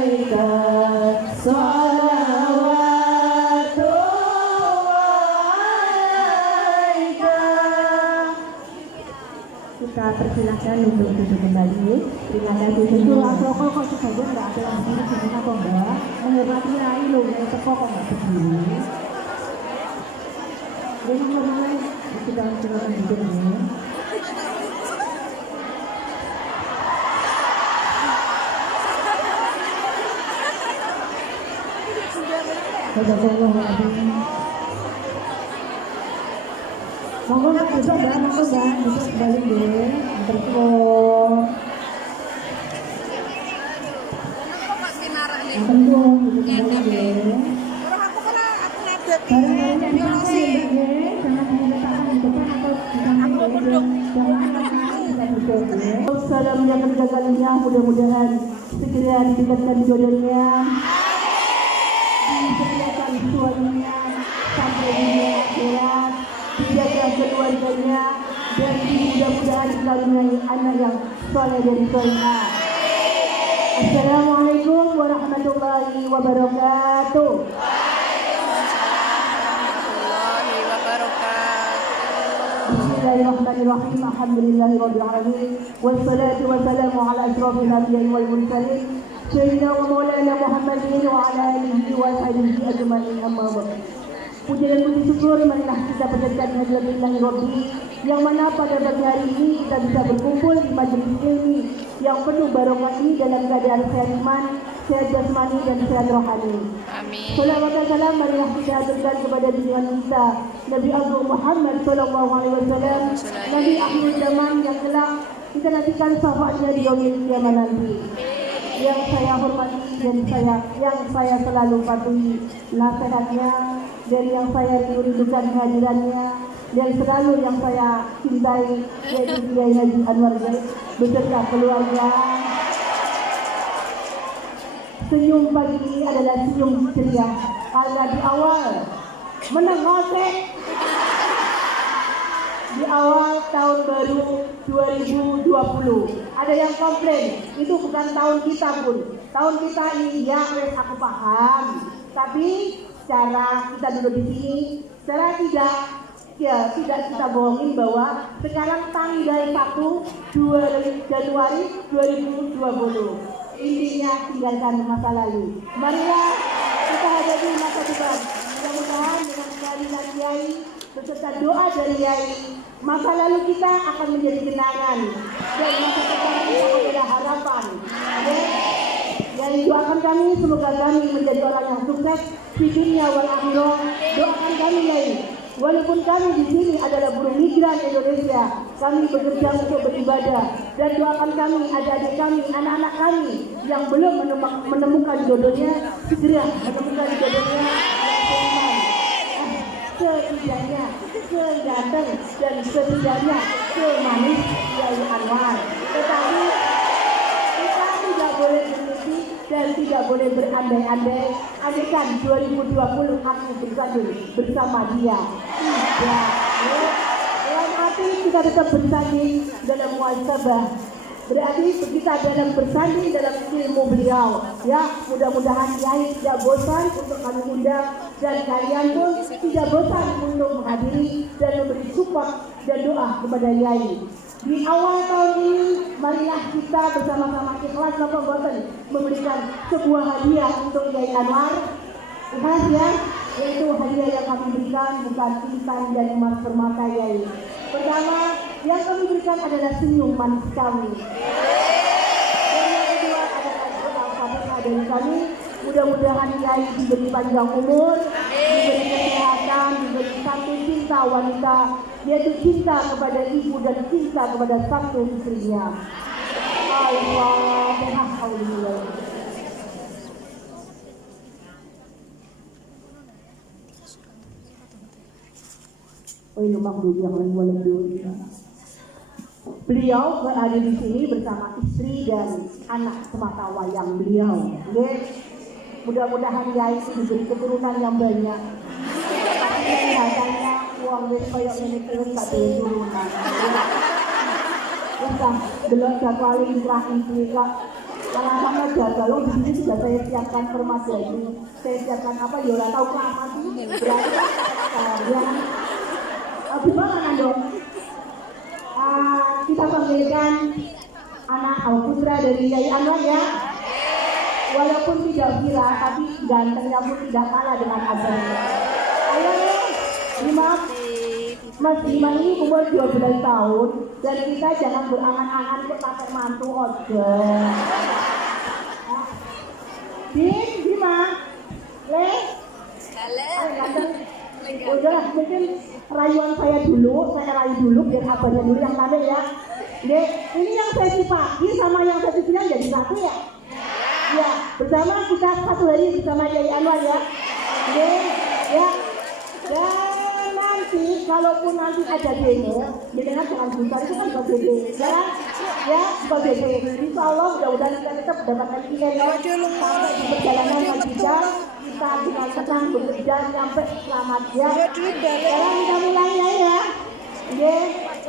Kita persilahkan untuk duduk kembali. Terima kasih. Itulah protokol kok saja nggak ada yang berdiri di sini kok mbak. Menghormati rai loh, yang teko kok nggak berdiri. Jadi mulai kita silakan duduk ini. Monggo nak besok dah, monggo dah, besok kembali deh, terus. Tentu, kembali deh. Barang-barang yang dipakai deh, jangan diletakkan di depan atau di samping deh. Jangan duduk deh. Salam yang kegagalannya, mudah-mudahan segera didekatkan jodohnya, disediakan suaminya sampai dunia akhirat. Dijaga keluarganya dan mudah-mudahan dikaruniai anak yang saleh dan salihah. Assalamualaikum warahmatullahi wabarakatuh. Bismillahirrahmanirrahim. Alhamdulillahirabbil alamin. Wassalatu wassalamu ala asyrofil anbiya'i wal mursalin sayyidina wa maulana Muhammadin wa ala alihi wa sahbihi ajma'in. Amma ba'd. Puji dan puji syukur marilah kita panjatkan hadirat Rabbi yang mana pada pagi hari ini kita bisa berkumpul di majelis ilmi yang penuh barokah ini dalam keadaan sehat iman, sehat jasmani dan sehat rohani. Amin. Salawat dan salam marilah kita haturkan kepada junjungan kita Nabi Agung Muhammad sallallahu alaihi wasallam, Nabi akhir zaman yang kelak kita nantikan syafaatnya di yaumil kiamat nanti. Yang saya hormati dan yang saya selalu patuhi nasihatnya, dan yang saya rindukan kehadirannya, dan selalu yang saya cintai yaitu Kiai Haji Anwar Zaid beserta keluarga. Senyum pagi ini adalah senyum ceria karena di awal menengok di awal tahun baru 2020 ada yang komplain itu bukan tahun kita pun. Tahun kita ini ya aku paham, tapi cara kita duduk di sini, secara tidak kita bohongin bahwa sekarang tanggal 1 Januari 2020. Intinya tinggalkan masa lalu. Marilah kita hadapi masa depan. Mudah-mudahan dengan kehadiran Kiai beserta doa dari Kiai, masa lalu kita akan menjadi kenangan dan masa depan kita adalah harapan. Yang doakan kami semoga kami menjadi orang yang sukses di dunia wal akhirah. Doakan kami Kiai. Walaupun kami di sini adalah buruh migran Indonesia, kami bekerja untuk beribadah, dan doakan kami, adik-adik kami, anak-anak kami yang belum menemukan jodohnya segera menemukan jodohnya yang beriman, setidaknya seganteng dan setidaknya semanis Kiai Anwar. Tetapi kita tidak boleh bermimpi dan tidak boleh berandai-andai. Andaikan 2020 aku bersanding bersama dia. Tidak. Dalam arti kita tetap bersanding dalam muhasabah. Berarti kita dalam bersanding dalam ilmu beliau. Ya, mudah-mudahan Kiai tidak bosan untuk kami undang dan kalian pun tidak bosan untuk menghadiri dan memberi support dan doa kepada Kiai. Di awal tahun ini, marilah kita bersama-sama ikhlas Bapak Boten memberikan sebuah hadiah untuk Kiai Anwar. Ikhlas ya, yaitu hadiah yang kami berikan bukan intan dan emas permata Kiai. Pertama, yang kami berikan adalah senyum manis kami. Dan yang kedua adalah doa Fatihah dari kami. Mudah-mudahan Kiai diberi panjang umur, diberi kesehatan, diberi satu cinta wanita, yaitu cinta kepada ibu dan cinta kepada satu istrinya. Alhamdulillah. Beliau berada di sini bersama istri dan anak semata wayang beliau. Mudah-mudahan Kiai diberi keturunan yang banyak. Tapi kelihatannya uang wis koyo ngene kuwi gak duwe turunan. Wis delok jadwale inkrah iki kok Lama-lama jagalong di sini sudah saya siapkan permadani, saya siapkan apa ya nggak tahu apa sih berarti kalian gimana dong? Kita panggilkan anak Al-Putra dari Yai Anwar ya. Walaupun tidak viral tapi gantengnya pun tidak kalah dengan abangnya. Ayo nih, Mas Dimas ini umur 12 tahun dan kita jangan berangan-angan ke pakai mantu aja. Dimas, udah mungkin rayuan saya dulu, saya rayu dulu biar abangnya dulu yang pandai ya. Ini yang sesi pagi sama yang sesi siang jadi satu ya. Ya, bersama kita satu hari bersama Yai Anwar ya. Ya. Dan nanti kalaupun nanti ada demo, dengan jangan besar itu kan berbeda. Ya, berbeda. Insya Allah mudah-mudahan kita tetap mendapatkan nilai sampai di perjalanan kita dengan tenang bekerja sampai selamat ya. Sekarang kita mulai ya.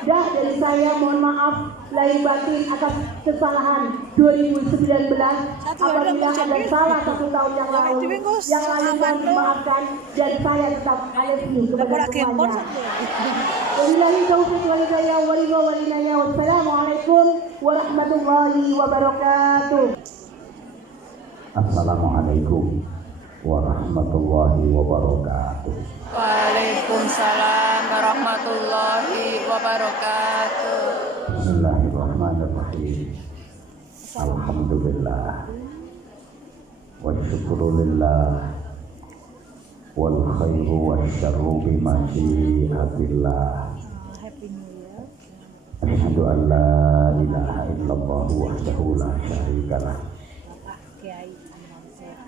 Dah dari saya mohon maaf lahir batin atas kesalahan 2019 apabila ada salah satu tahun yang lalu mohon dimaafkan dan saya tetap alaihi kepada semuanya. Wabillahi taufiq wal hidayah wal inayah. Wassalamualaikum warahmatullahi wabarakatuh. Assalamualaikum warahmatullahi wabarakatuh. Waalaikumsalam warahmatullahi wabarakatuh. Bismillahirrahmanirrahim. Alhamdulillah wa syukrulillah wal khairu wasyarru bimasyiatillah. Asyhadu an la ilaha illallah wahdahu la syarikalah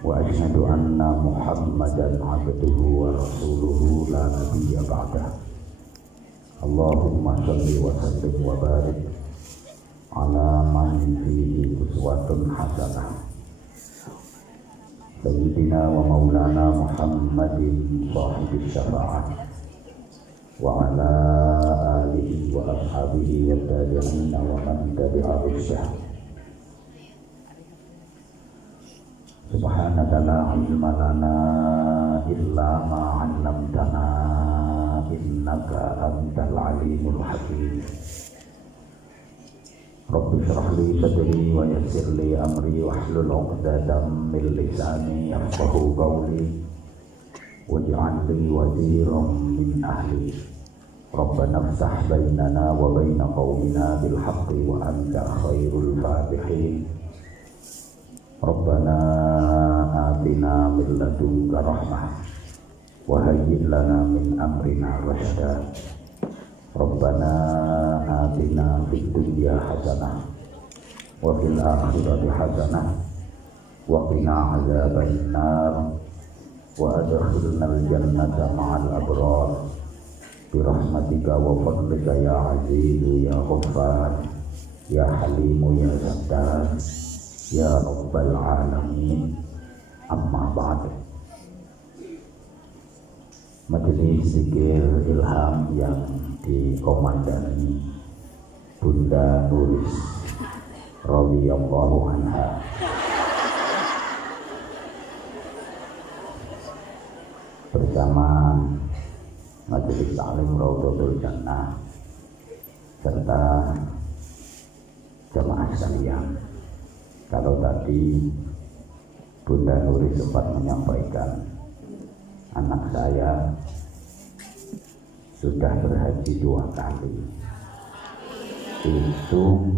wa asyhadu anna Muhammadan abduhu wa rasuluhu la nabiyya ba'dah. Allahumma shalli wa sallim wa barik ala man fihi uswatun hasanah sayyidina wa maulana Muhammadin sahibis syafa'ah wa ala alihi wa ashabihi yattabi'ina wa man tabi'a bisyah. Subhanaka la ilma lana illa ma 'allamtana innaka antal alimul hakim. Rabbi shrah li sadri wa yassir li amri wahlul 'uqdatam min lisani yafqahu qawli waj'al li waziran min ahli. Rabbana iftah bainana wa baina qaumina bil haqqi wa anta khairul fatihin. Rabbana atina min ladunka rahmah wa hayyi' lana min amrina rasyada. Rabbana atina fid dunya hasanah wa fil akhirati hasanah wa qina adzaban nar wa adkhilnal jannata ma'al abrar bi rahmatika wa fadlika ya aziz ya ghaffar ya halim ya sattar ya rabbal alamin. Amma ba'd. Majelis zikir ilham yang dikomandani Bunda Nuris radhiyallahu anha bersama Majelis Ta'lim Raudhatul Jannah serta jamaah sekalian. Kalau tadi Bunda Nuri sempat menyampaikan anak saya sudah berhaji 2 kali. Itu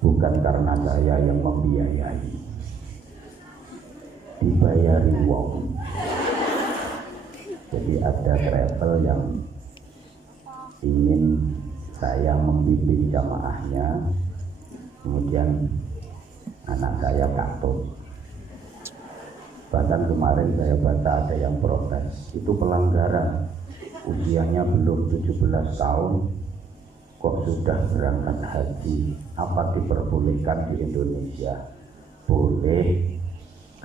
bukan karena saya yang membiayai, dibayari wong. Jadi ada travel yang ingin saya membimbing jamaahnya, kemudian anak saya katut. Bahkan kemarin saya baca ada yang protes, itu pelanggaran, usianya belum 17 tahun kok sudah berangkat haji. Apa diperbolehkan di Indonesia? Boleh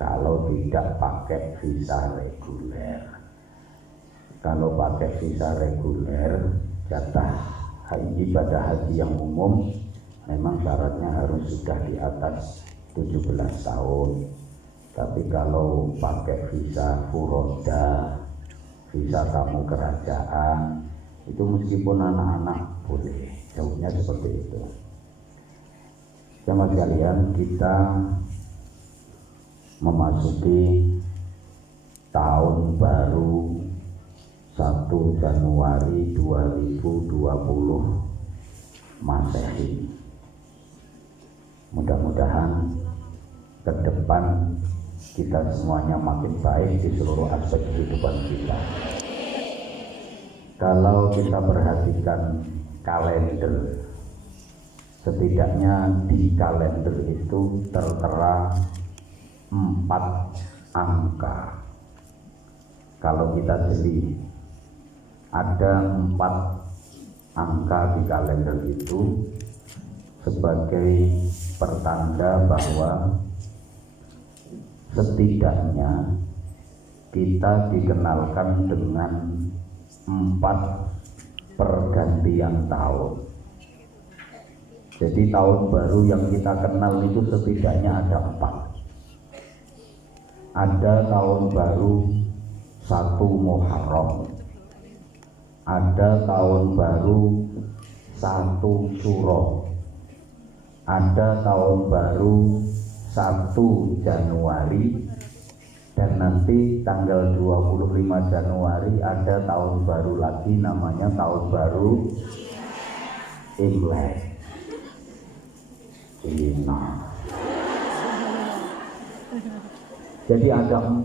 kalau tidak pakai visa reguler. Kalau pakai visa reguler, jatah ibadah haji yang umum memang syaratnya harus sudah di atas 17 tahun. Tapi kalau pakai visa furoda, visa tamu kerajaan, itu meskipun anak-anak boleh. Jauhnya seperti itu. Sama sekalian, kita memasuki tahun baru 1 Januari 2020 Masehi. Mudah-mudahan ke depan kita semuanya makin baik di seluruh aspek kehidupan kita. Kalau kita perhatikan kalender, setidaknya di kalender itu tertera 4 angka. Kalau kita jeli, ada 4 angka di kalender itu sebagai pertanda bahwa setidaknya kita dikenalkan dengan 4 pergantian tahun. Jadi tahun baru yang kita kenal itu setidaknya ada 4. Ada tahun baru 1 Muharram, ada tahun baru 1 Syuro, ada tahun baru 1 Januari, dan nanti tanggal 25 Januari ada tahun baru lagi, namanya tahun baru Imlek. Cina. Jadi ada 4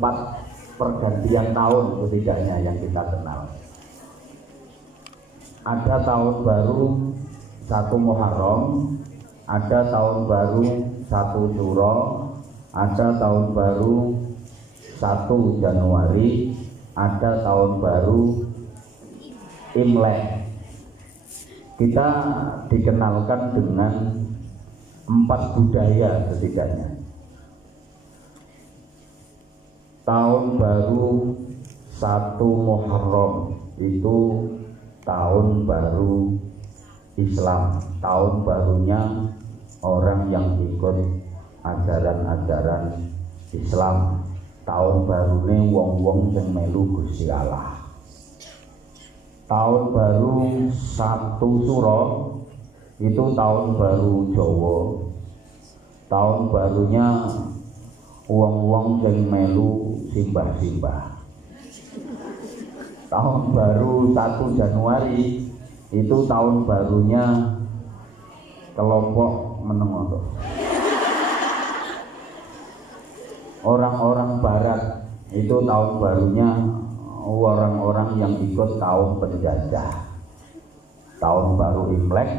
pergantian tahun setidaknya yang kita kenal. Ada tahun baru 1 Muharram, ada tahun baru 1 Syuro, ada tahun baru 1 Januari, ada tahun baru Imlek. Kita dikenalkan dengan 4 budaya setidaknya. Tahun baru 1 Muharram itu tahun baru Islam, tahun barunya orang yang ikut ajaran-ajaran Islam, tahun barune wong-wong sing melu Gusti Allah. Tahun baru 1 Syuro itu tahun baru Jawa, tahun barunya wong-wong sing melu simbah-simbah. Tahun baru 1 Januari itu tahun barunya kelompok menengah. Orang-orang barat itu tahun barunya orang-orang yang ikut tahun penjajah. Tahun baru Imlek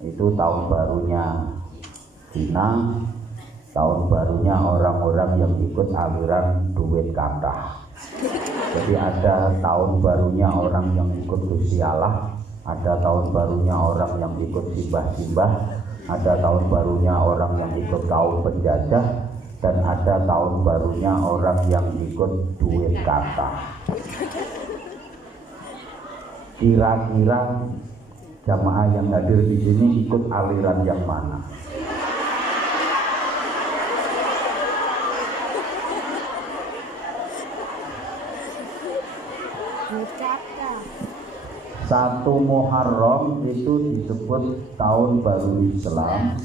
itu tahun barunya Cina, tahun barunya orang-orang yang ikut aliran duit kathah. Jadi ada tahun barunya orang yang ikut Gusti Allah, ada tahun barunya orang yang ikut simbah-simbah, ada tahun barunya orang yang ikut kaum penjajah, dan ada tahun barunya orang yang ikut duit kathah. Kira-kira jamaah yang hadir di sini ikut aliran yang mana? Satu Muharram itu disebut tahun baru Islam,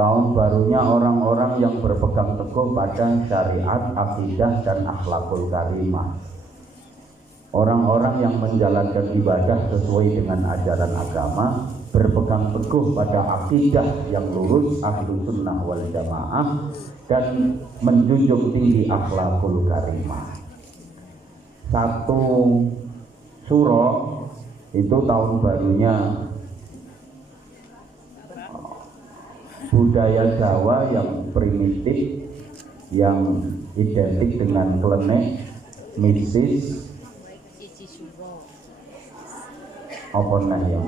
tahun barunya orang-orang yang berpegang teguh pada syariat, akidah, dan akhlakul karimah. Orang-orang yang menjalankan ibadah sesuai dengan ajaran agama, berpegang teguh pada akidah yang lurus, ahlu sunnah wal jamaah, dan menjunjung tinggi akhlakul karimah. 1 Syuro itu tahun barunya budaya Jawa yang primitif, yang identik dengan klenik, mistis, apa namanya?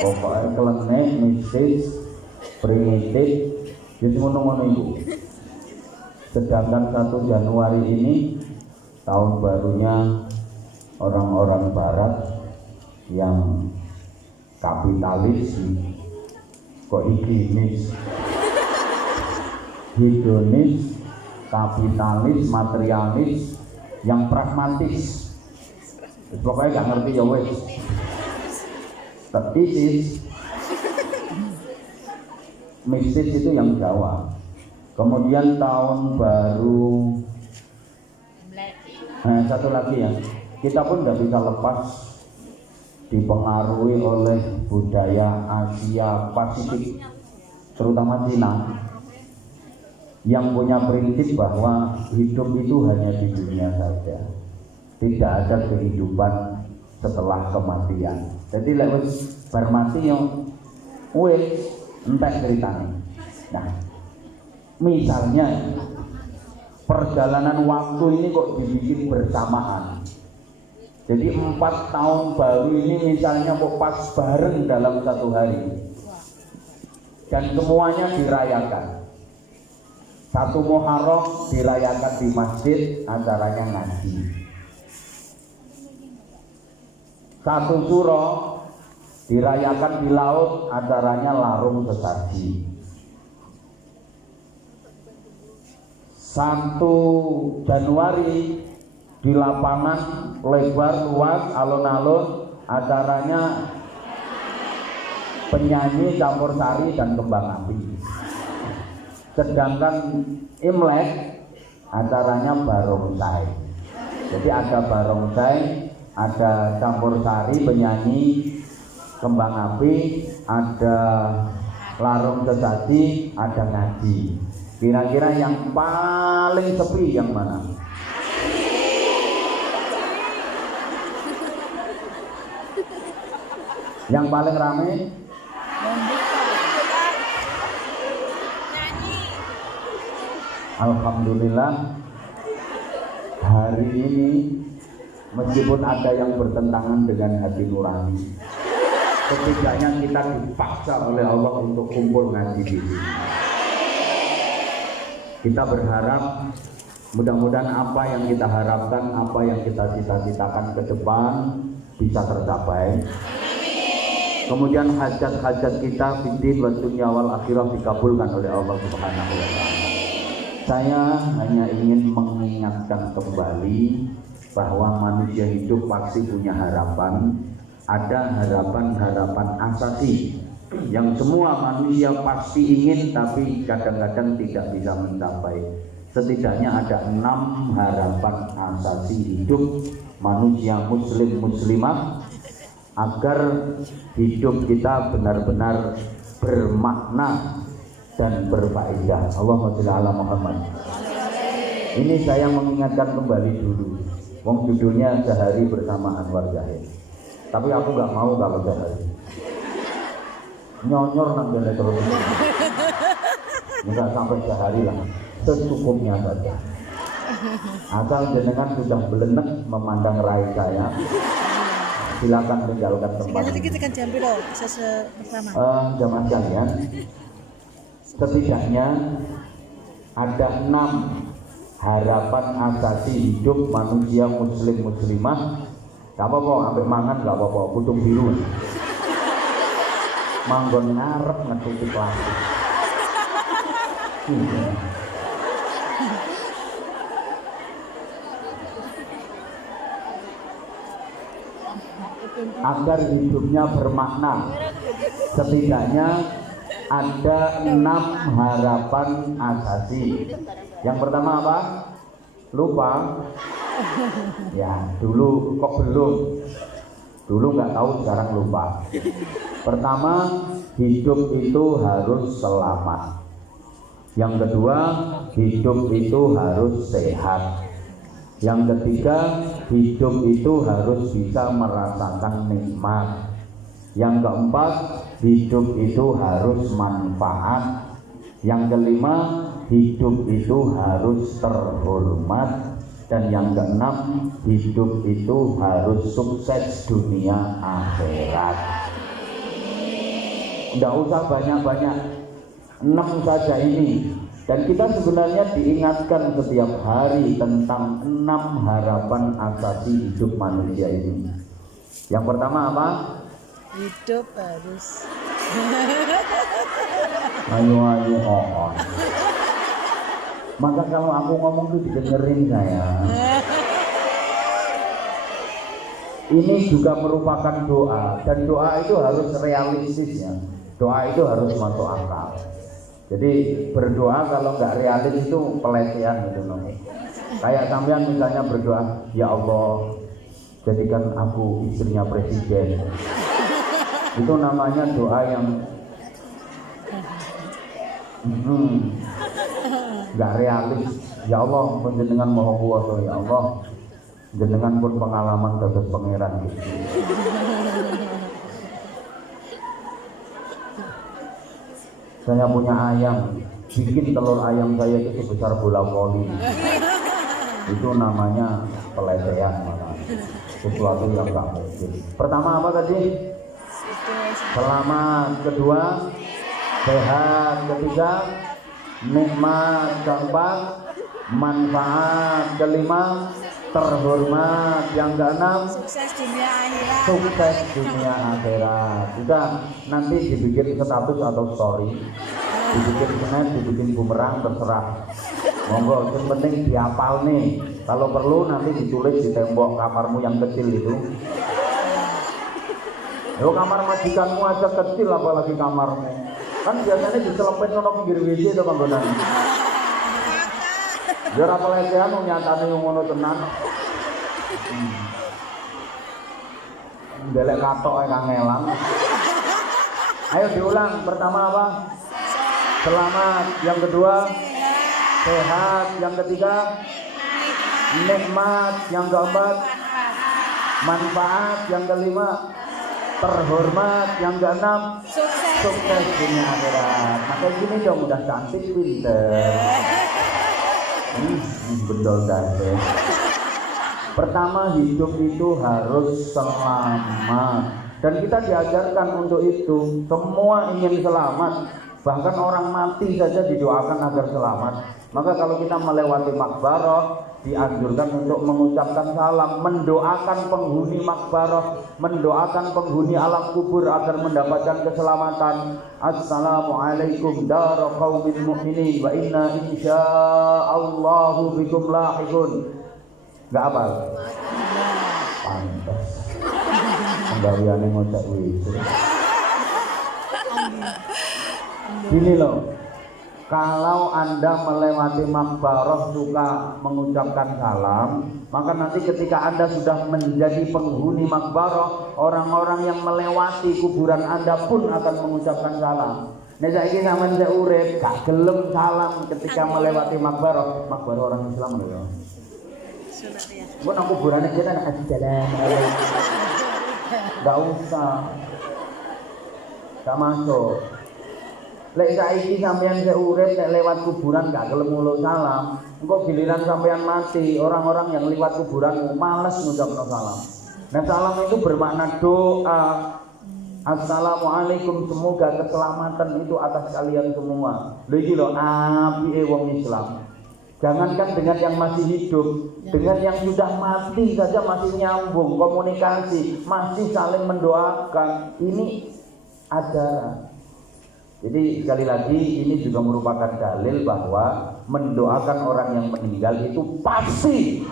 Pokoknya klenik, mistis, primitif, jadi ngono-ngono itu. Sedangkan 1 Januari ini tahun barunya orang-orang barat yang kapitalis, kok ikimis. hedonis, kapitalis, materialis, yang pragmatis. Pokoknya gak ngerti ya wes. Tetis, mistis itu yang Jawa. Kemudian tahun baru, satu lagi ya, kita pun nggak bisa lepas dipengaruhi oleh budaya Asia Pasifik, terutama Cina, yang punya prinsip bahwa hidup itu hanya di dunia saja, tidak ada kehidupan setelah kematian. Jadi lewat bermati yang entek ceritanya. Nah, misalnya perjalanan waktu ini kok dibikin bersamaan. Jadi 4 tahun baru ini misalnya kok pas bareng dalam satu hari, dan semuanya dirayakan. 1 Muharram dirayakan di masjid, acaranya ngaji. 1 Suro dirayakan di laut, acaranya larung sesaji. 1 Januari di lapangan lebar luas alun-alun, acaranya penyanyi campur sari dan kembang api. Sedangkan Imlek acaranya barongsai. Jadi ada barongsai, ada campur sari, penyanyi, kembang api, ada larung sesaji, ada ngaji. Kira-kira yang paling sepi yang mana? Yang paling rame? Alhamdulillah, hari ini meskipun ada yang bertentangan dengan hati nurani, setidaknya kita dipaksa oleh Allah untuk kumpul ngaji di sini. Kita berharap mudah-mudahan apa yang kita harapkan, apa yang kita cita-citakan ke depan bisa tercapai. Kemudian hajat-hajat kita fiddin wa dunya wal akhirah dikabulkan oleh Allah Subhanahu wa taala. Saya hanya ingin mengingatkan kembali bahwa manusia hidup pasti punya harapan. Ada harapan-harapan asasi yang semua manusia pasti ingin, tapi kadang-kadang tidak bisa mencapai. Setidaknya ada 6 harapan asasi hidup manusia muslim muslimah agar hidup kita benar-benar bermakna dan berfaedah. Allahumma sholli ala Muhammad. Ini saya mengingatkan kembali dulu. Wong judulnya Sehari Bersama Anwar Zahid. Tapi aku nggak mau kalau sehari. Nyonyor nang terus. Enggak sampai sehari lah, secukupnya saja. Asal jenengan sudah belenek memandang raih saya, silakan tinggalkan tempat. Kita kan jam berapa bersama. Jamaah sekalian, setidaknya ada 6 harapan asasi hidup manusia muslim muslimah. Gak apa-apa, ambil mangan gak apa-apa, kutung biru. Manggon ngarep ngetutup lagi. Agar hidupnya bermakna, setidaknya ada 6 harapan asasi. Yang pertama apa? Lupa. Ya, dulu kok belum. Dulu nggak tahu, sekarang lupa. Pertama, hidup itu harus selamat. Yang kedua, hidup itu harus sehat. Yang ketiga, hidup itu harus bisa merasakan nikmat. Yang keempat, hidup itu harus manfaat. Yang kelima, hidup itu harus terhormat. Dan yang keenam, hidup itu harus sukses dunia akhirat. Tidak usah banyak-banyak, 6 saja ini. Dan kita sebenarnya diingatkan setiap hari tentang 6 harapan asasi hidup manusia ini. Yang pertama apa? Hidup harus. Ayo Maka kalau aku ngomong tuh didengerin saya. Ini juga merupakan doa, dan doa itu harus realistis ya. Doa itu harus masuk akal. Jadi berdoa kalau nggak realis itu pelecehan gitu loh. Kayak sampean misalnya berdoa, ya Allah jadikan aku istrinya presiden. Itu namanya doa yang nggak realis. Ya Allah panjenengan maha kuwasa, ya Allah jenengan pun pengalaman dados pangeran gitu. Saya punya ayam, bikin telur ayam saya itu sebesar bola voli. Itu namanya pelecehan, sesuatu yang nggak mungkin. Pertama apa tadi? Selamat. Kedua sehat. Ketiga nikmat. Keempat manfaat. Kelima terhormat. Yang keenam Sukses dunia akhirat. sukses dunia akhirat. Sudah, nanti dibikin status atau story, dibikin snap, dibikin bumerang, terserah. Monggo, yang penting dihafal nih. Kalau perlu nanti ditulis di tembok kamarmu yang kecil itu. Yo, kamar majikanmu aja kecil, apalagi kamarmu. Kan biasanya dicelepin nono pinggir WC itu panggonan. Biar apa pelecehan nyatane yang ngono tenan. Delek katok ae kangelan. Ayo diulang. Pertama apa? Selamat. Yang kedua sehat. Yang ketiga nikmat. Yang keempat manfaat. Yang kelima terhormat. Yang keenam sukses dunia akhirat. Maka gini dong, udah cantik, pinter. Betul deh. Pertama, hidup itu harus selamat, dan kita diajarkan untuk itu. Semua ingin selamat, bahkan orang mati saja didoakan agar selamat. Maka kalau kita melewati makbarah, dianjurkan untuk mengucapkan salam, mendoakan penghuni makbarah, mendoakan penghuni alam kubur agar mendapatkan keselamatan. Assalamualaikum dara qaumin mu'minin wa inna insyaallahu bikum lahiqun. Enggak hafal? Pantes. Penggaweane ngocak wis. Gini loh. Kalau Anda melewati makbarah suka mengucapkan salam, maka nanti ketika Anda sudah menjadi penghuni makbarah, orang-orang yang melewati kuburan Anda pun akan mengucapkan salam. Nek saiki sampean sik urip gak gelem salam ketika melewati makbarah orang Islam lho ya. Mun aku kuburane kita nek jalan. Gak usah. Gak masuk. Lek saiki sampean sik urip nek lewat kuburan gak gelem ngulo salam, engko giliran sampean mati, orang-orang yang lewat kuburanmu males ngucapno salam. Nah, salam itu bermakna doa. Assalamualaikum, semoga keselamatan itu atas kalian semua. Lho iki lho apike wong Islam. Jangankan dengan yang masih hidup, dengan yang sudah mati saja masih nyambung komunikasi, masih saling mendoakan. Ini ajaran. Jadi sekali lagi ini juga merupakan dalil bahwa mendoakan orang yang meninggal itu pasti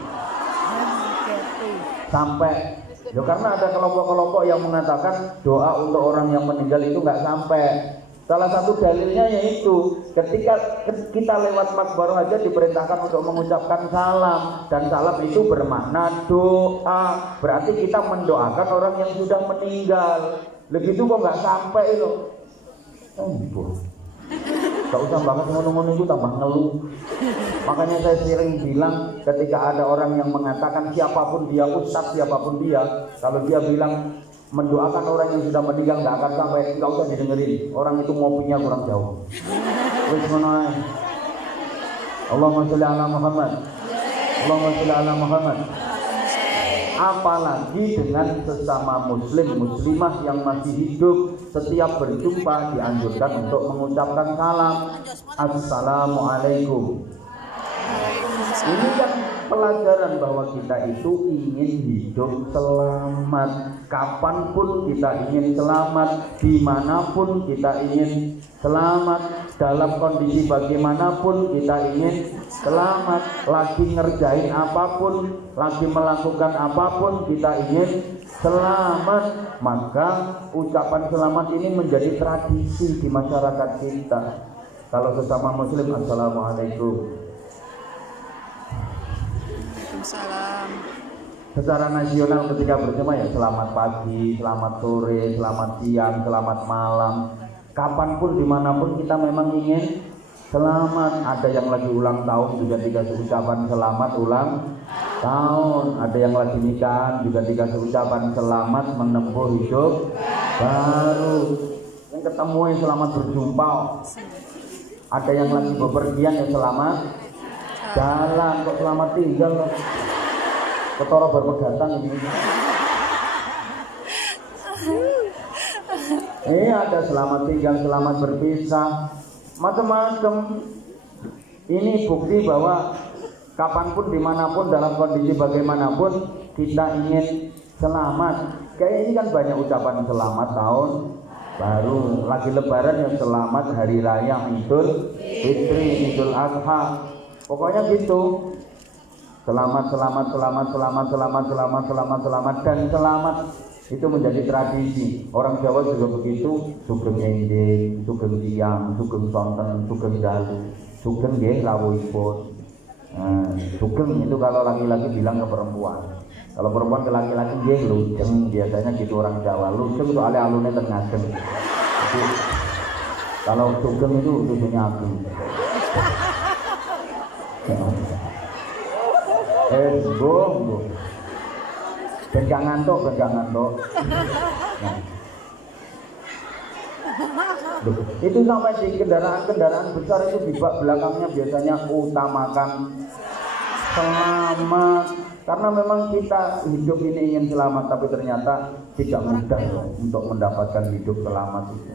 sampai. Ya, karena ada kelompok-kelompok yang mengatakan doa untuk orang yang meninggal itu nggak sampai. Salah satu dalilnya yaitu ketika kita lewat makbarah aja diperintahkan untuk mengucapkan salam, dan salam itu bermakna doa. Berarti kita mendoakan orang yang sudah meninggal. Begitu kok nggak sampai loh. Gak usah banget ngomong-ngomong itu tambah ngeluh. Makanya saya sering bilang ketika ada orang yang mengatakan siapapun dia, ustaz siapapun dia, kalau dia bilang mendoakan orang yang sudah meninggal gak akan sampai, gak usah didengerin. Orang itu ngopinya kurang jauh. Wis ngono ae. Allahumma sholli ala Muhammad. Allahumma sholli ala Muhammad. Apalagi dengan sesama muslim muslimah yang masih hidup, setiap berjumpa dianjurkan untuk mengucapkan salam. Assalamualaikum. Ini kan pelajaran bahwa kita itu ingin hidup selamat. Kapanpun kita ingin selamat, dimanapun kita ingin selamat, dalam kondisi bagaimanapun kita ingin selamat. Lagi ngerjain apapun, lagi melakukan apapun, kita ingin selamat. Maka ucapan selamat ini menjadi tradisi di masyarakat kita. Kalau sesama muslim, assalamualaikum. Waalaikumsalam. Secara nasional ketika berjumpa ya selamat pagi, selamat sore, selamat siang, selamat malam. Kapanpun dimanapun kita memang ingin selamat. Ada yang lagi ulang tahun juga dikasih ucapan selamat ulang tahun. Ada yang lagi nikahan juga dikasih ucapan selamat menempuh hidup baru. Yang ketemu yang selamat berjumpa. Ada yang lagi bepergian ya selamat jalan. Kok selamat tinggal loh. Ketoro baru datang ini. Ada selamat tinggal, selamat berpisah, macam-macam. Ini bukti bahwa kapanpun, dimanapun, dalam kondisi bagaimanapun kita ingin selamat. Kayak ini kan banyak ucapan selamat tahun baru, lagi lebaran yang selamat hari raya Idul Fitri, Idul Adha. Pokoknya gitu. Selamat, selamat, selamat, selamat, selamat, selamat, selamat, selamat, dan selamat. Itu menjadi tradisi. Orang Jawa juga begitu. Sugeng ending, sugeng siang, sugeng sonten, sugeng dalu, sugeng nggih rawuhipun. Sugeng itu kalau laki-laki bilang ke perempuan. Kalau perempuan ke laki-laki nggih lujeng, biasanya gitu orang Jawa. Lujeng itu ale-alune teng ngagem. Jadi kalau sugeng itu susunya aku. Bu. Ben gak ngantuk. Nah. Itu sampai di kendaraan besar itu di bak belakangnya biasanya utamakan selamat. Karena memang kita hidup ini ingin selamat, tapi ternyata tidak mudah untuk mendapatkan hidup selamat itu.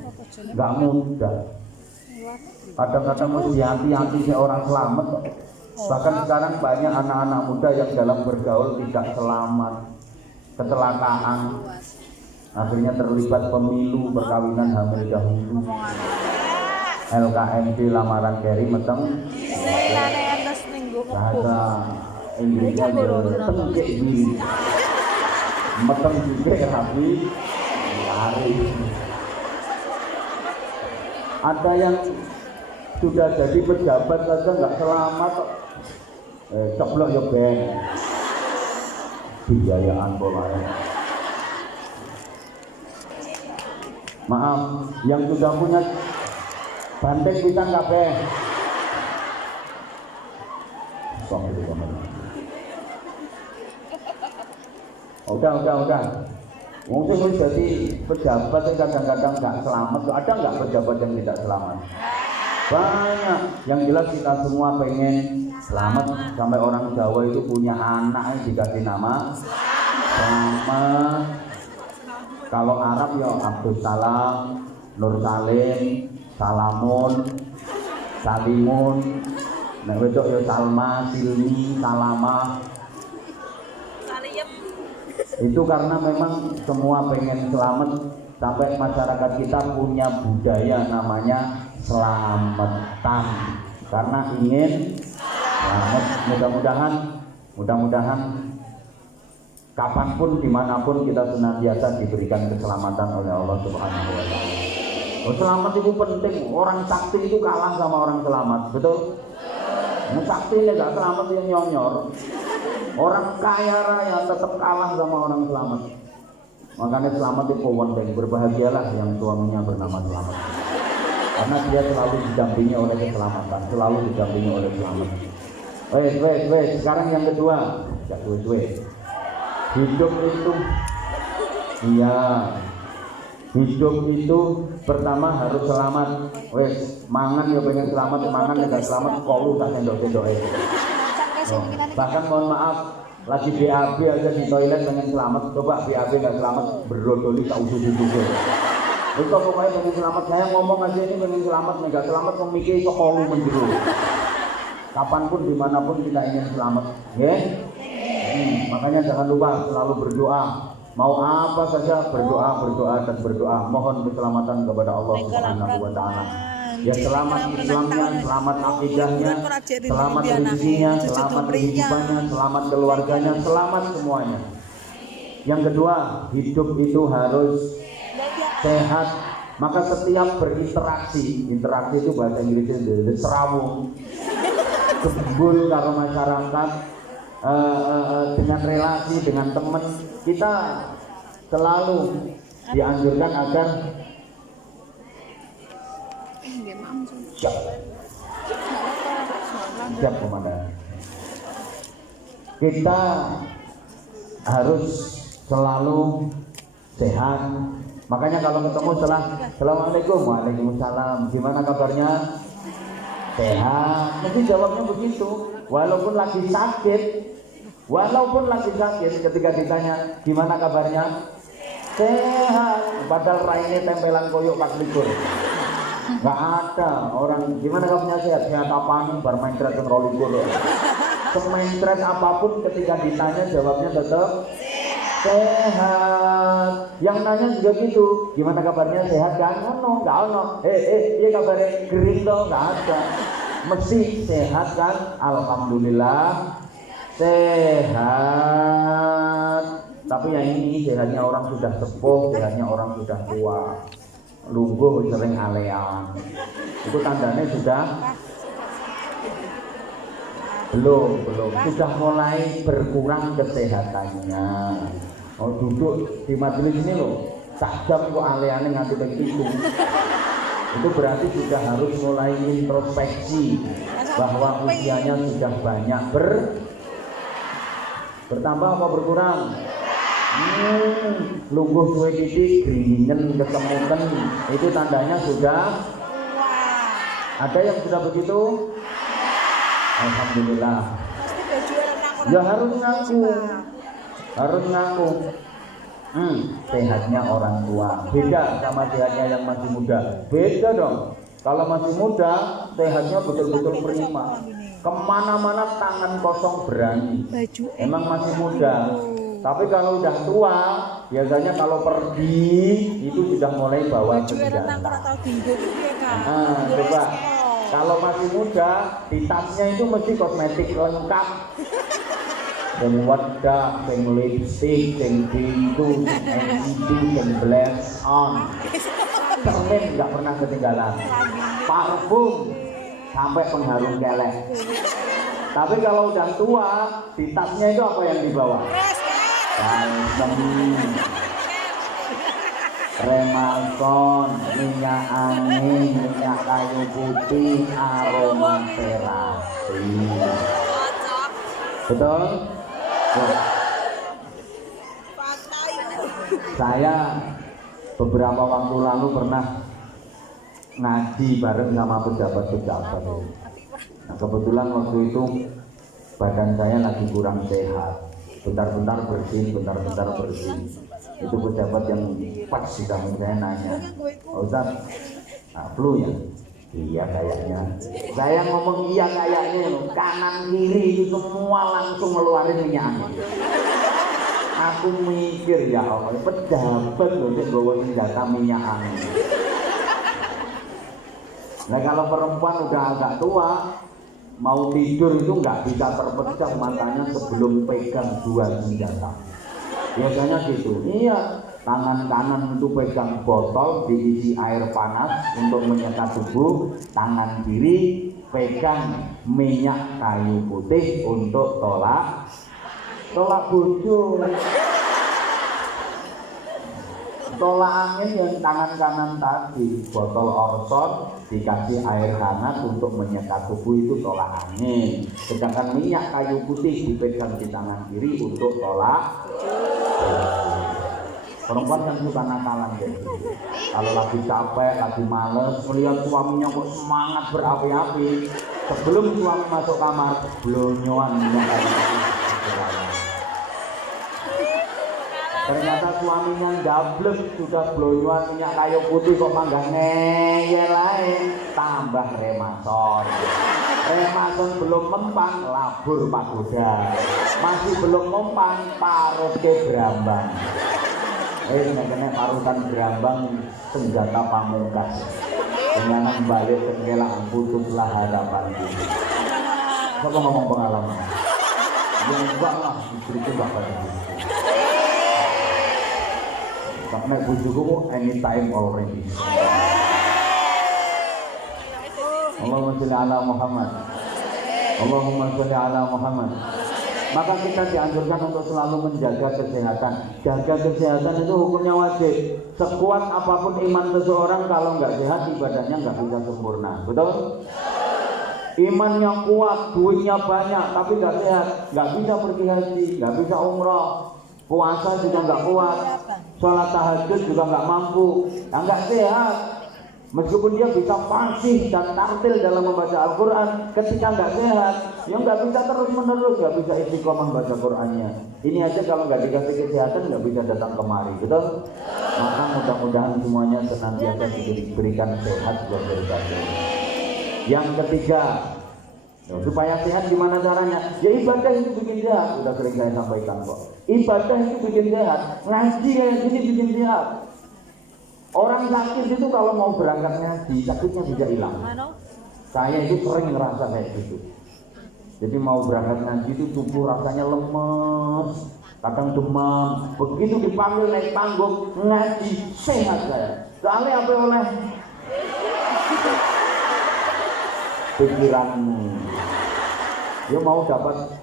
Gak mudah. Kadang-kadang mesti hati-hati seorang selamat. Bahkan sekarang banyak anak-anak muda yang dalam bergaul tidak selamat, kecelakaan, akhirnya terlibat pemilu, perkawinan hamil dahulu, LKMD lamaran keri meteng, bahasa Inggrisnya tengkek diri, meteng juga rapi, lari. Ada yang sudah jadi pejabat saja nggak selamat. Ceplok ya Ben, biayaan bolanya. Maaf, yang sudah punya banteng pisang kabeh. Sok itu teman. Udah. Mungkin jadi pejabat yang kadang-kadang nggak selamat. Ada nggak pejabat yang tidak selamat? Banyak. Yang jelas kita semua pengen selamat. Sampai orang Jawa itu punya anak yang dikasih nama selamat. Kalau Arab ya Abdul Salam, Nur Salim, Salamun, Salimun. Nah wedok ya Salma, Silmi, Salama. Itu karena memang semua pengen selamat. Sampai masyarakat kita punya budaya namanya selamatan, karena ingin selamat. Mudah-mudahan kapanpun dimanapun kita senantiasa diberikan keselamatan oleh Allah Subhanahu wa Ta'ala. Selamat itu penting. Orang sakti itu kalah sama orang selamat, betul? Sakti ini gak selamat yang nyonyor. Orang kaya raya tetap kalah sama orang selamat. Makanya selamat itu penting. Berbahagialah yang suaminya bernama Selamat, karena dia selalu didampingi oleh keselamatan, selalu didampingi oleh selamat. Wes. Sekarang yang kedua, hidup itu, hidup itu pertama harus selamat. Wes, mangan ya pengen selamat, mangan ya selamat, kolu tak sendok-sendok. Bahkan mohon maaf, lagi BAB aja di toilet pengen selamat, coba BAB nggak selamat, berdodoli tak usus-usus. Itu pokoknya pengen selamat. Saya ngomong aja ini pengen selamat, nggak selamat memikir sokolu menjeru. Kapanpun dimanapun kita ingin selamat, ya. Makanya jangan lupa selalu berdoa. Mau apa saja berdoa dan berdoa. Mohon keselamatan kepada Allah Subhanahu wa Ta'ala. Ya selamat Islamnya, selamat akidahnya, selamat rezekinya, selamat kehidupannya, selamat keluarganya, selamat semuanya. Yang kedua, hidup itu harus sehat. Maka setiap berinteraksi, interaksi itu bahasa Inggrisnya serawung, kebul karo masyarakat, dengan relasi dengan teman, kita selalu dianjurkan agar siap komandan. Kita harus selalu sehat. Makanya kalau ketemu setelah Assalamualaikum, Waalaikumsalam, gimana kabarnya? Sehat. Mesti jawabnya begitu. Walaupun lagi sakit, ketika ditanya gimana kabarnya? Sehat. Padahal raine tempelan koyok pas likur. Gak ada orang gimana kabarnya sehat? Sehat apaan? Bar main tret rolikur. Semain tret apapun ketika ditanya jawabnya tetap sehat. Yang nanya juga gitu, gimana kabarnya, sehat kan? Ono, nggak ono. Iya kabarnya kering toh, nggak ada. Mesti sehat kan? Alhamdulillah sehat. Tapi yang ini sehatnya orang sudah sepuh, sehatnya orang sudah tua, lungguh sering alean. Itu tandanya sudah belum sudah mulai berkurang kesehatannya. Oh duduk di majelis ini loh, tak jam kok aleane nganti begitu. Itu berarti sudah harus mulai introspeksi bahwa usianya sudah banyak bertambah apa berkurang. Lungguh suwe titik, gringingen, kesemutan, itu tandanya sudah. Ada yang sudah begitu? Alhamdulillah. Ya harus ngaku. Sehatnya orang tua beda sama sehatnya yang masih muda. Beda dong. Kalau masih muda sehatnya betul-betul prima, kemana-mana tangan kosong berani. Emang masih muda. Tapi kalau udah tua biasanya kalau pergi itu sudah mulai bawa senjata. Coba kalau masih muda di tasnya itu mesti kosmetik lengkap. Dan wadah, dan lipstick, dan pintu, dan blast on. Cermin nggak pernah ketinggalan. Parfum sampai pengharum kelek. Tapi kalau udah tua, di tasnya itu apa yang dibawa? Balsem, Remalson, minyak angin, minyak kayu putih, aromaterapi. Betul? Saya beberapa waktu lalu pernah ngaji bareng sama pejabat-pejabat. Nah, kebetulan waktu itu badan saya lagi kurang sehat. Bentar-bentar bersin. Itu pejabat yang pas sudah saya nanya, Ustaz, flu ya? Iya kayaknya. Saya ngomong iya kayaknya, kanan kiri itu semua langsung ngeluarin minyak angin. Aku mikir ya Allah, pejabat loh yang bawa senjata minyak angin. Nah kalau perempuan udah agak tua, mau tidur itu nggak bisa terpejam matanya sebelum pegang dua senjata. Biasanya gitu. Iya. Tangan kanan itu pegang botol diisi air panas untuk menyekat tubuh, tangan kiri pegang minyak kayu putih untuk tolak bojo. Tolak angin yang tangan kanan tadi, botol Orson dikasih air hangat untuk menyekat tubuh, itu tolak angin. Sedangkan minyak kayu putih dipegang di tangan kiri untuk tolak bojo. Perempuan yang suka nakalan gitu. Kalau lagi capek, lagi males, melihat suaminya kok semangat berapi-api, sebelum suami masuk kamar, blonyoan minyak kayu putih. Ternyata suaminya gablek, sudah blonyoan minyak kayu putih kok mangga ngeyel ae, tambah Remason belum mempan, labur pagoda. Masih belum mempan, parut ke berambang. Kena parutan berambang senjata pamungkas. Jangan balik ke kelang putuslah harapanku. Siapa ngomong pengalaman? Yang enggak lah, istriku enggak pada bujuk. Karena bujuku anytime already. Allahumma sholli ala Muhammad. Allahumma sholli ala Muhammad. Maka kita dianjurkan untuk selalu menjaga kesehatan. Jaga kesehatan itu hukumnya wajib. Sekuat apapun iman seseorang, kalau nggak sehat ibadahnya nggak bisa sempurna. Betul? Imannya kuat, duitnya banyak, tapi nggak sehat, nggak bisa pergi haji, nggak bisa umroh, puasa juga nggak kuat, sholat tahajud juga nggak mampu, nggak sehat. Meskipun dia bisa fasih dan tartil dalam membaca Al-Quran, ketika nggak sehat, ya nggak bisa terus menerus, nggak bisa istiqomah baca Qurannya. Ini aja kalau nggak dikasih kesehatan nggak bisa datang kemari, betul? Maka mudah-mudahan semuanya senantiasa diberikan sehat buat kita. Yang ketiga, supaya sehat gimana caranya? Ya ibadah itu bikin sehat, sudah sering saya sampaikan kok. Ibadah itu bikin sehat, ngaji kayak gini bikin sehat. Orang sakit itu kalau mau berangkat ngaji, sakitnya bisa hilang. Saya itu sering ngerasa kayak gitu. Jadi mau berangkat ngaji itu tubuh rasanya lemes, kadang demam. Begitu dipanggil naik panggung ngaji, sehat saya. Soalnya apa oleh pikiranmu. Dia mau dapat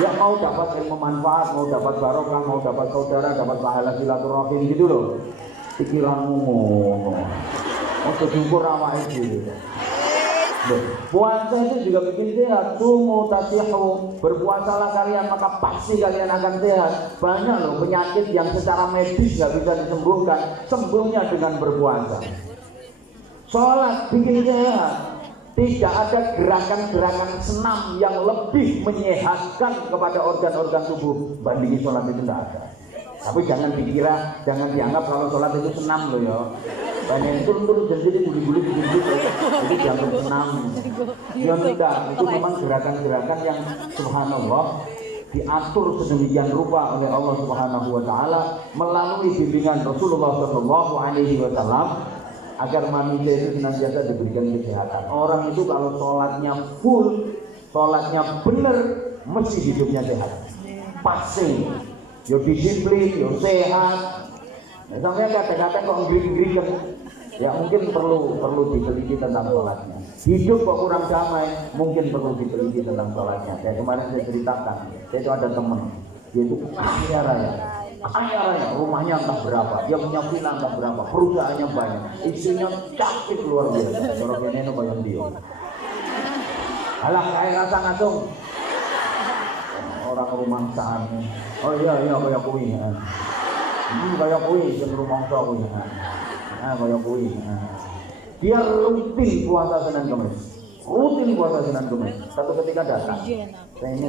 ya mau dapat ilmu manfaat, mau dapat barokah, mau dapat saudara, dapat pahala silaturahim gitu loh. Pikiranmu mau syukur awake dhewe. Puasa itu juga bikin sehat. Sumu tasihu, berpuasalah kalian maka pasti kalian akan sehat. Banyak loh penyakit yang secara medis nggak bisa disembuhkan, sembuhnya dengan berpuasa. Sholat bikin sehat. Tidak ada gerakan-gerakan senam yang lebih menyehatkan kepada organ-organ tubuh bandingin sholat itu tidak ada. Tapi jangan dikira, jangan dianggap kalau sholat itu senam loh ya. Banyak yang turun-turun jadi guli-guli itu dianggap senam. Ya tidak, itu memang gerakan-gerakan yang subhanallah diatur sedemikian rupa oleh Allah Subhanahu wa taala melalui bimbingan Rasulullah sallallahu alaihi wasallam agar manusia itu senantiasa diberikan kesehatan. Orang itu kalau sholatnya full, sholatnya benar, mesti hidupnya sehat. Pasti, yo disiplin, yo sehat. Nah, sampai kata-kata kok ngiri-ngiri kan, ya mungkin perlu diteliti tentang sholatnya. Hidup kok kurang damai, mungkin perlu diteliti tentang sholatnya. Kayak kemarin saya ceritakan, saya itu ada teman, dia itu kaya raya. Rumahnya entah berapa, dia punya villa entah berapa, perusahaannya banyak, istrinya cantik luar biasa. Orang ini no bayang dia. Alah kayak rasa ngatung. Orang rumah sana. Oh iya kayak kui. Kayak kui cenderung mangsa kui. Kayak kui. Dia rutin puasa Senin Kamis. Satu ketika datang. Saya ini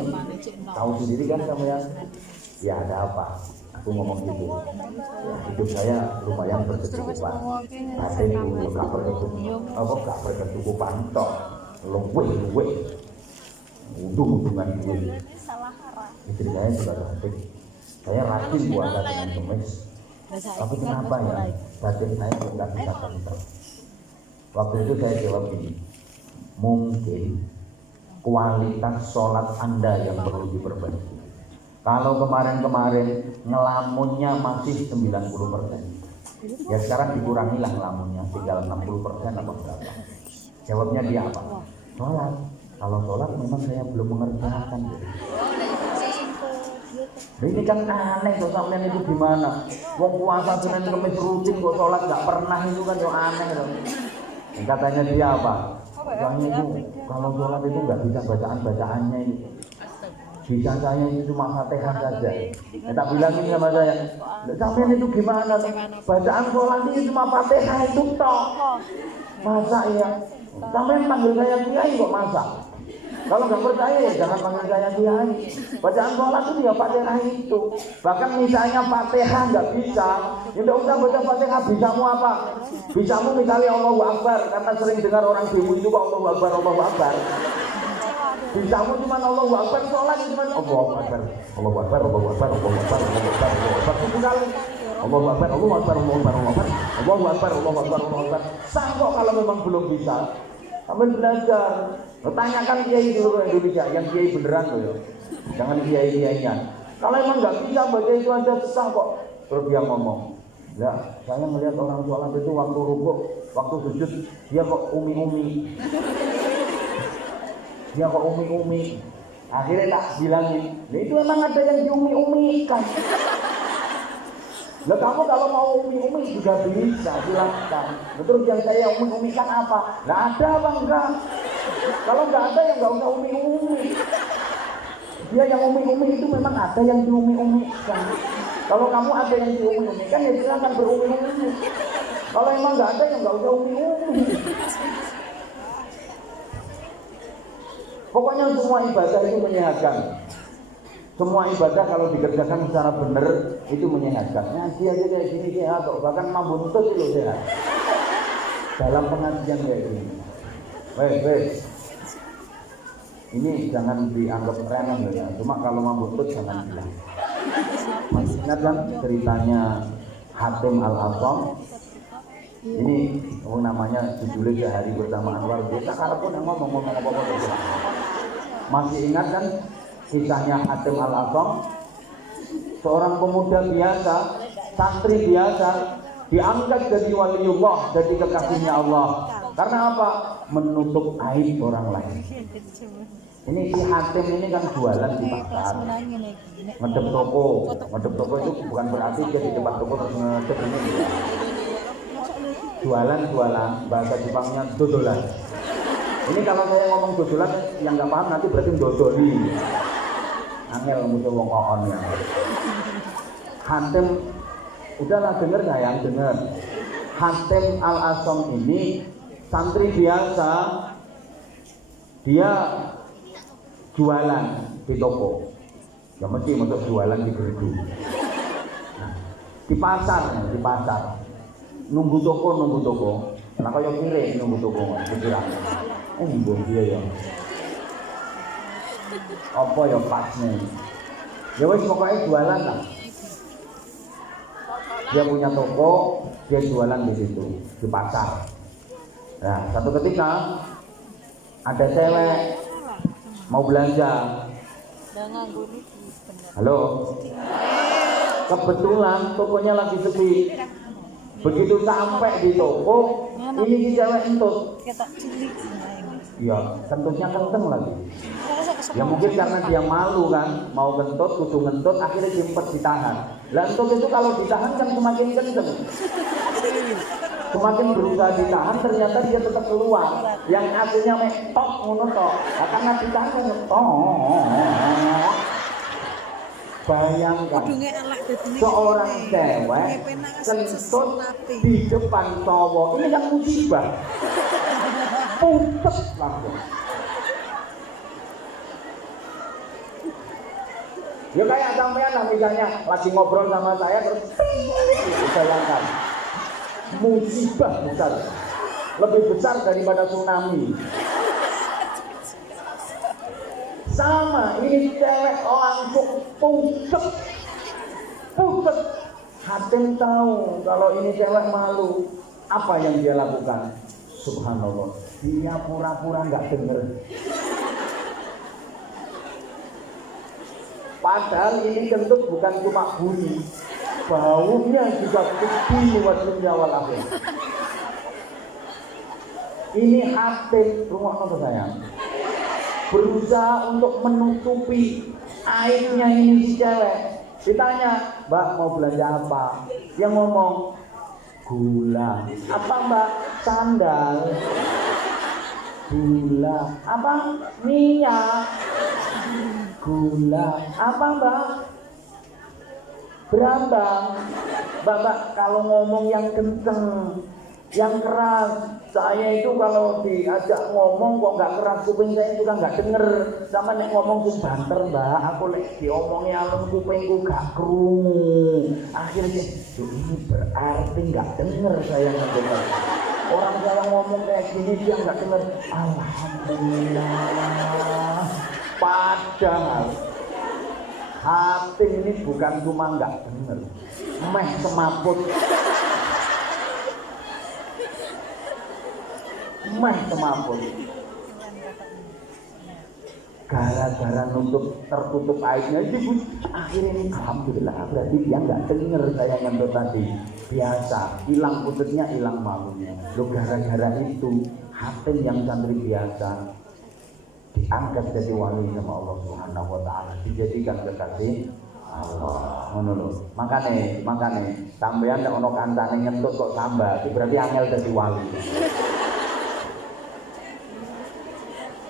tahu sendiri kan sama yang ya ada apa? Aku ngomong gitu. Ya, hidup saya lumayan berkecukupan. Ada yang gak berkecukupan tok. Luweh. Untung-untungan duit. Istri saya juga cantik. Saya rajin puasa dengan Kamis. Tapi kenapa ya? Batin saya nggak bisa kontrol. Waktu itu saya jawab gini. Mungkin kualitas sholat Anda yang perlu diperbaiki. Kalau kemarin ngelamunnya masih 90%, ya sekarang dikurangi lah ngelamunnya, tinggal 60% atau berapa. Jawabnya dia apa? Sholat. Kalau sholat memang saya belum mengerjakan. Ini kan aneh kok sampean itu gimana? Wong puasa Senin Kamis rutin kok sholat nggak pernah, itu kan yo aneh loh. Katanya dia apa? Soalnya itu kalau sholat itu nggak bisa bacaannya ini. Bisa saya itu cuma Fatihah saja. Tak bilangin sama saya, sampean itu gimana? Bacaan sholat ini cuma Fatihah itu toh. Masa ya? Sampean panggil saya kiai kok masa? Kalau nggak percaya ya jangan panggil saya kiai. Bacaan sholat itu ya Fatihah itu. Bahkan misalnya Fatihah nggak bisa, ya udah usah baca Fatihah. Bisamu apa? Bisamu misalnya Allahu Akbar, karena sering dengar orang demo itu kok Allahu Akbar. Bisamu cuma Allahu Akbar, sholat cuma Allahu Akbar. Itu kali. Allahu Akbar, Allahu Akbar, Allahu Akbar, Allahu Akbar, Allahu Akbar, Allahu Akbar, Allahu Akbar. Sangkok kalau memang belum bisa, sambil belajar. Tanyakan kiai di seluruh Indonesia, yang kiai beneran loh ya. Jangan kiai-kiainya. Kalau emang nggak bisa baca itu aja susah kok. Terus dia ngomong, ya saya melihat orang sholat itu waktu rukuk, waktu sujud dia kok umi-umi. Dia kok umi-umi. Akhirnya tak bilangin, nah itu emang ada yang diumi-umikan. Lah kamu kalau mau umi-umi juga bisa, silakan. Terus yang saya umi-umikan apa? Nah ada apa enggak? Kalau enggak ada ya enggak usah umi-umi. Dia yang umi-umi itu memang ada yang diumi-umikan. Kalau kamu ada yang diumi-umikan ya silakan berumi-umi. Kalau emang enggak ada ya enggak usah umi-umi. Pokoknya semua ibadah itu menyehatkan. Semua ibadah kalau dikerjakan secara benar itu menyehatkan. Ngaji aja kayak gini sehat, bahkan mambuntut itu sehat. Dalam pengajian kayak gini. Baik. Ini jangan dianggap remeh ya. Cuma kalau mambuntut jangan bilang. Masih ingat kan ceritanya Hatim Al-Asam? Ini namanya judulnya Sehari Bersama Anwar. Kita karena pun yang ngomong apa-apa. Masih ingat kan kisahnya Hatim Al-Asam? Seorang pemuda biasa, santri biasa, diangkat jadi waliullah, jadi kekasihnya Allah. Karena apa? Menutup aib orang lain. Ini si Hatim ini kan jualan di pasar, ngedep toko itu bukan berarti dia di tempat toko terus ngedep ini. Jualan, bahasa Jepangnya dodolan. Ini kalau saya ngomong dodolan yang nggak paham nanti berarti dodoli. Angel musuh wong koon ya. Hatim, udahlah denger sayang, denger. Hatim Al-Asam ini santri biasa, dia jualan di toko. Ya mesti untuk jualan di gerdu. Nah, di pasar. Nunggu toko. Nah kaya kire nunggu toko pikiran. Mbok dia ya. Apa ya pasnya? Ya wis pokoknya jualan lah. Dia punya toko, dia jualan di situ, di pasar. Nah, satu ketika ada cewek mau belanja. Halo. Kebetulan tokonya lagi sepi. Begitu sampai di toko, ini si cewek entut. Iya, kentutnya kenceng lagi. Ya mungkin karena dia malu kan, mau kentut, kudu ngentut, akhirnya diempet ditahan. Lah entut itu kalau ditahan kan semakin kenceng. Semakin berusaha ditahan, ternyata dia tetap keluar. Yang aslinya tok ngono tok. Nah, karena ditahan kan bayangkan seorang cewek kentut di depan cowok, ini kan musibah. Putus langsung. Ya kayak sampean lah misalnya lagi ngobrol sama saya terus bayangkan musibah besar, lebih besar daripada tsunami. Sama ini cewek langsung putus. Hatim tahu kalau ini cewek malu, apa yang dia lakukan? Subhanallah, dia pura-pura nggak denger. Padahal ini kentut bukan cuma bunyi, baunya juga pedih wajibnya wal akhir. Ini Hatim, rumah nonton sayang, berusaha untuk menutupi aibnya ini si cewek. Ditanya, Mbak mau belanja apa? Dia ngomong, gula. Apa Mbak? Sandal. Gula. Apa? Minyak. Gula. Apa Mbak? Berambang. Mbak, kalau ngomong yang kenceng, yang keras, saya itu kalau diajak ngomong kok nggak keras kuping saya juga nggak denger. Sama nek ngomong tuh banter Mbak, aku lek diomongnya alun kupingku gak krungu. Akhirnya ini berarti nggak denger saya ngedenger. Orang saya ngomong kayak gini dia nggak denger. Alhamdulillah. Padahal Hatim ini bukan cuma nggak bener, meh semaput. Meh semaput. Gara-gara tertutup airnya itu akhirnya ini alhamdulillah berarti dia nggak denger saya ngentut tadi. Biasa, hilang pututnya, hilang malunya. Lo gara-gara itu Hatim yang santri biasa diangkat jadi wali sama Allah Subhanahu wa taala, dijadikan kekasih Allah. Ngono lho. Makane sampeyan nek ana kancane nyentut kok tambah, itu berarti angel dadi wali.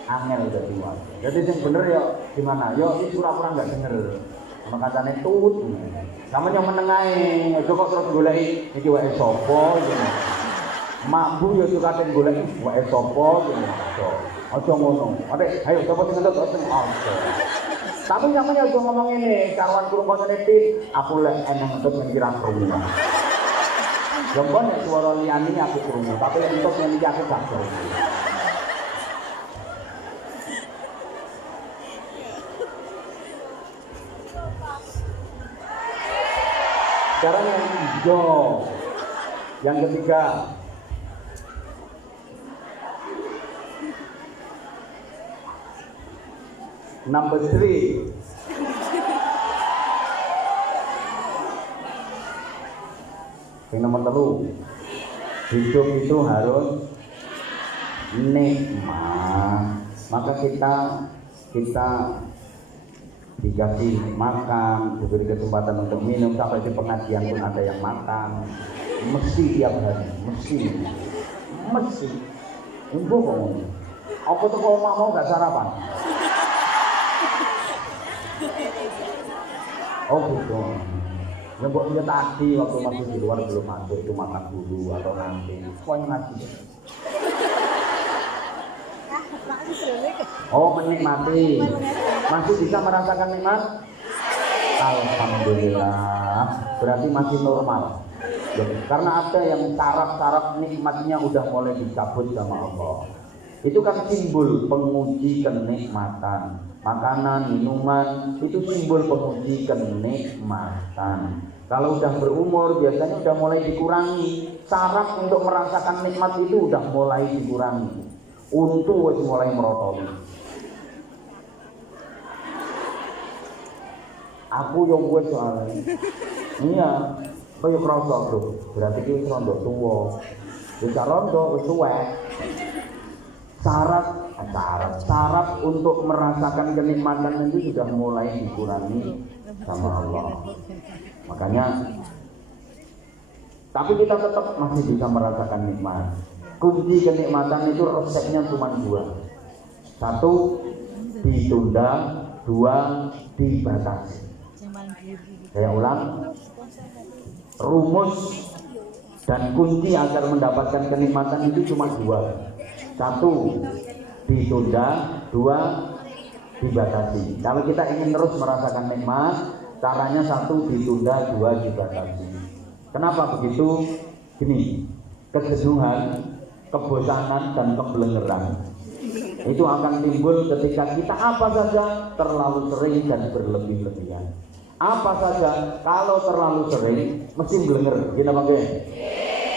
Angel dadi wali. Jadi sing bener ya gimana? Yo iki pura-pura enggak denger. Ana kancane tut. Sampeyan yang meneng ae, aja kok terus goleki iki wae sapa iki. Makbu ya suka ten goleki wae sapa iki. Aja ngono. Adek, ayo sapa sing ngentut sing aja. Tapi sampeyan aja ngomong ngene, karuan kurung koncone Tin, aku lek eneng ngentut mikir krungu. Yo kok nek swara liyane aku krungu, tapi ngentut yen iki aku gak krungu. Sekarang yang hijau, yang ketiga, number 3. Yang nomor 3, hidup itu harus nikmat. Maka kita dikasih makan, diberi kesempatan untuk minum, sampai di pengajian pun ada yang makan, mesti tiap hari, mesti untuk kamu. Aku tuh kalau mau gak sarapan. Oh gitu. Yang buat dia tadi waktu masih di luar belum masuk itu makan dulu atau nanti. Pokoknya ngaji. Oh menikmati, masih bisa merasakan nikmat? Alhamdulillah, berarti masih normal. Karena ada yang saraf-saraf nikmatnya udah mulai dicabut sama Allah. Itu kan simbol penguji kenikmatan. Makanan, minuman itu simbol penguji kenikmatan. Kalau udah berumur biasanya udah mulai dikurangi. Saraf untuk merasakan nikmat itu udah mulai dikurangi. Untuk mulai merotoli. Aku yang gue soalnya. Iya, kaya kerasa bro. Berarti itu rondo tua. Bisa rondo, tuwek. Syarat untuk merasakan kenikmatan itu sudah mulai dikurangi sama Allah. Makanya, tapi kita tetap masih bisa merasakan nikmat. Kunci kenikmatan itu resepnya cuma 2. 1 ditunda, 2 dibatasi. Saya ulang, rumus dan kunci agar mendapatkan kenikmatan itu cuma 2. 1 ditunda, 2 dibatasi. Kalau kita ingin terus merasakan nikmat, caranya 1 ditunda, 2 dibatasi. Kenapa begitu? Gini, kejenuhan, kebosanan dan kebelengeran itu akan timbul ketika kita apa saja terlalu sering dan berlebih-lebihan. Apa saja kalau terlalu sering mesti belenger, kita pakai.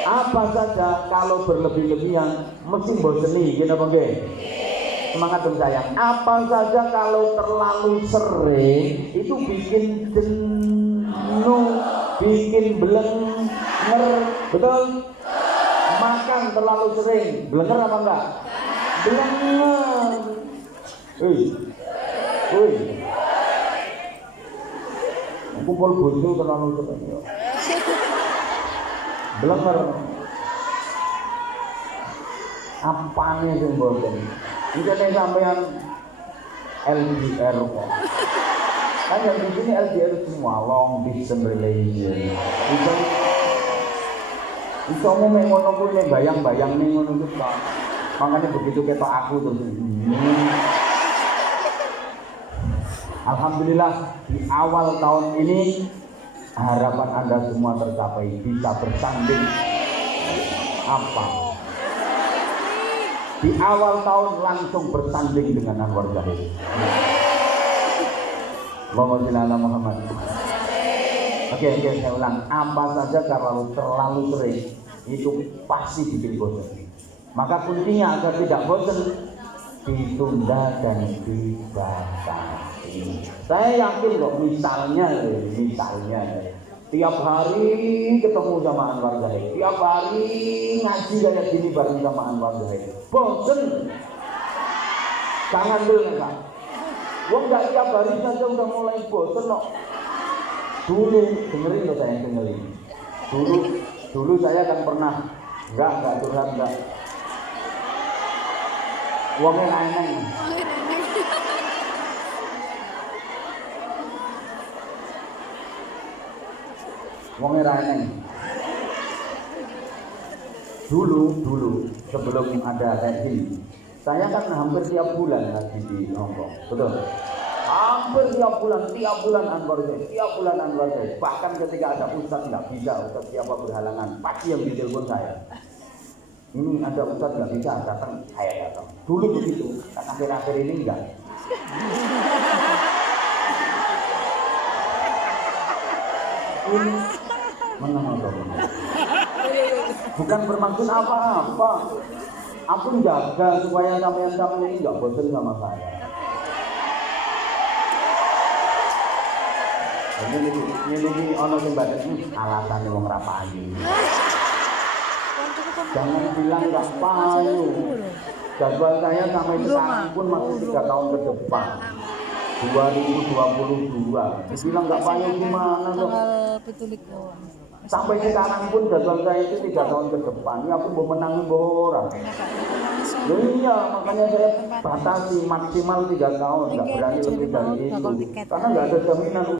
Apa saja kalau berlebih-lebihan mesti boseni, kita pakai. Semangat dong sayang. Apa saja kalau terlalu sering itu bikin jenuh, bikin belenger, betul? Makan terlalu sering, belenger apa enggak? Belenger. Kumpul bojo terlalu sering. Belenger. Apane sing mboten? Iki nek sampean LDR kok. Kan yang di sini LDR semua long distance relation. Iso ngomong ngono kuwi bayang-bayang ning ngono kuwi Pak. Makanya begitu ketok aku terus. Alhamdulillah di awal tahun ini harapan Anda semua tercapai, bisa bersanding apa? Di awal tahun langsung bersanding dengan Anwar Zahid. Muhammad Muhammad. Oke, saya ulang. Apa saja kalau terlalu sering itu pasti bikin bosan. Maka kuncinya agar tidak bosan, ditunda dan dibatasi. Saya yakin kok, misalnya tiap hari ketemu sama Anwar Zahid, tiap hari ngaji kayak gini bareng sama Anwar Zahid, bosan. Jangan dulu kan? Wong nggak tiap hari saja udah mulai bosan loh. Dulu dengerin loh, saya dengerin. Dulu saya kan pernah enggak curhat enggak. Wongnya lain. Wongnya lain. Dulu sebelum ada kayak gini, saya kan hampir tiap bulan ngaji di Hongkong, betul? Hampir tiap bulan Anwar Zahid. Bahkan ketika ada ustadz nggak bisa, ustadz siapa berhalangan, pasti yang ditelepon saya. Ini ada ustadz nggak bisa datang, saya datang. Dulu begitu, kan akhir-akhir ini enggak. Bukan bermaksud apa-apa. Aku jaga supaya sampean ini nggak bosan sama saya. Ini ono sing batin alasane wong ra payu. Jangan bilang nggak payu. Jadwal saya sampai sekarang pun masih 3 tahun ke depan. 2022. Dibilang nggak payu gimana dong? Sampai sekarang pun jadwal saya itu 3 tahun ke depan. Ini aku mau menangi orang. Iya, makanya saya batasi maksimal 3 tahun. Nggak berani lebih dari itu. Karena nggak ada jaminan.